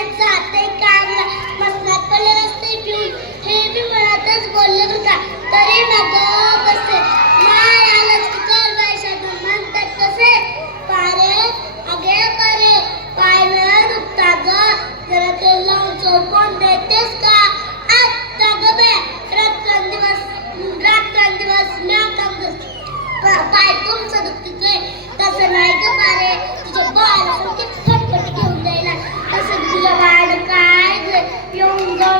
शाळेत जाते कारला मसनात पडले रस्ते पिऊन हे बी मनातच बोलले बरं का तरी मग बसे माय आलंच की कर बाय साधू म्हणतात कसे पारे अगे करे पायनं दुखता ग जरा तेल लावून चौकोन देतेस का आत्ता ग बे रात्रंदिवस म्या काम करते पाय तुमचं दुखते तसं नाही ग पारे तुझ्या बाळाला फटफट घेऊन द्यायला तसं तुझ्या बाळ काय येऊन जाऊ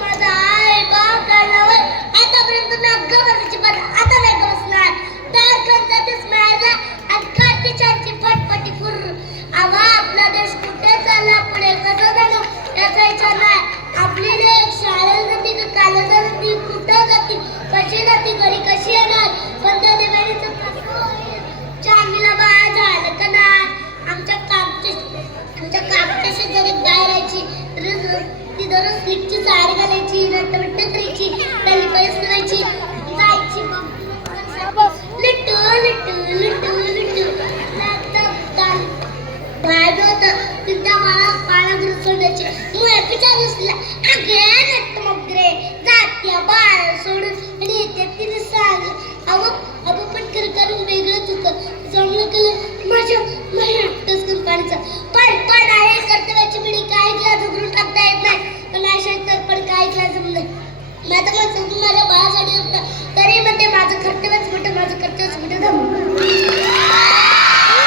माझा आई बाप काढला आतापर्यंत मी अगं बसायची पण आता नाही बसणार दार जातेच मायला आणि खाती छानची फटफटी फुर आवा आपला देश कुठे चालला पुढे कसं जाणं याचा विचार नाही आपली लेक शाळेला जाते का कालाला जाते कुठं जाते कशी जाते घरी कशी येणार पण त्या देवानीचं कसं होईल चांगला बाळ झालं का नाही आमच्या कापच्या शेजारी गाय राहायची ती दररोज स्लीपची साडी घालायची नट्ट करायची त्याला पैसे करायची जायची लिटू लिटू लिटू लिटू बाहेर होतं तिथं मला पाण्यात सोडायची मुळे पिछा दिसला अगे नट्ट मगरे जात्या बाळ सोडून आणि येते तिने सांग अव पण करून वेगळंच होतं जमलं केलं माझ्या हट्टच करून पाणीचा